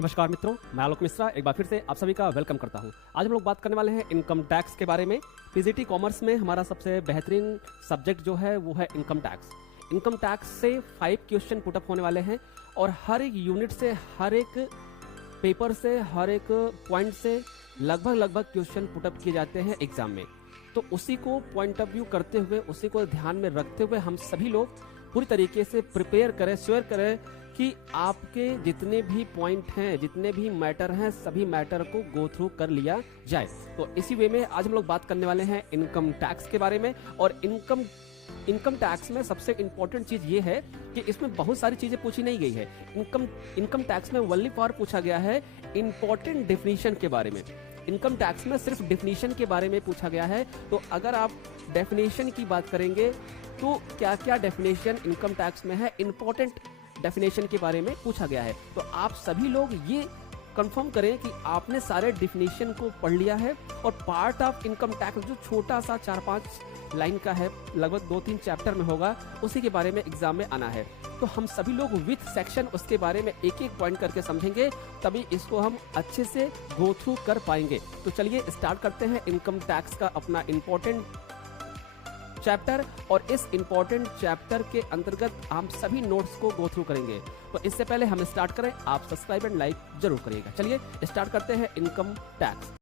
नमस्कार मित्रों, मैं आलोक मिश्रा एक बार फिर से आप सभी का वेलकम करता हूं। आज हम लोग बात करने वाले हैं इनकम टैक्स के बारे में। पीजीटी कॉमर्स में हमारा सबसे बेहतरीन सब्जेक्ट जो है वो है इनकम टैक्स। इनकम टैक्स से 5 क्वेश्चन पुटअप होने वाले हैं और हर एक यूनिट से, हर एक पेपर से, हर एक पॉइंट से लगभग क्वेश्चन पुटअप किए जाते हैं एग्जाम में। तो उसी को पॉइंट ऑफ व्यू करते हुए, उसी को ध्यान में रखते हुए हम सभी लोग पूरी तरीके से प्रिपेयर करें, श्योर करें कि आपके जितने भी पॉइंट हैं, जितने भी मैटर हैं, सभी मैटर को गो थ्रू कर लिया जाए। तो इसी वे में आज हम लोग बात करने वाले हैं इनकम टैक्स के बारे में। और इनकम टैक्स में सबसे इंपॉर्टेंट चीज ये है कि इसमें बहुत सारी चीजें पूछी नहीं गई है। इनकम टैक्स में ओनली फॉर पूछा गया है इंपॉर्टेंट डेफिनेशन के बारे में। इनकम टैक्स में सिर्फ डेफिनेशन के बारे में पूछा गया है। तो अगर आप डेफिनेशन की बात करेंगे तो क्या क्या डेफिनेशन इनकम टैक्स में है, इंपॉर्टेंट डेफिनेशन के बारे में पूछा गया है। तो आप सभी लोग ये कंफर्म करें कि आपने सारे डेफिनेशन को पढ़ लिया है और पार्ट ऑफ इनकम टैक्स जो छोटा सा 4-5 लाइन का है, लगभग 2-3 चैप्टर में होगा, उसी के बारे में एग्जाम में आना है। तो हम सभी लोग विथ सेक्शन उसके बारे में एक एक पॉइंट करके समझेंगे, तभी इसको हम अच्छे से गो थ्रू कर पाएंगे। तो चलिए स्टार्ट करते हैं इनकम टैक्स का अपना इंपॉर्टेंट चैप्टर। और इस इंपॉर्टेंट चैप्टर के अंतर्गत हम सभी नोट्स को गो थ्रू करेंगे। तो इससे पहले हम स्टार्ट करें, आप सब्सक्राइब एंड लाइक जरूर करिएगा। चलिए स्टार्ट करते हैं इनकम टैक्स।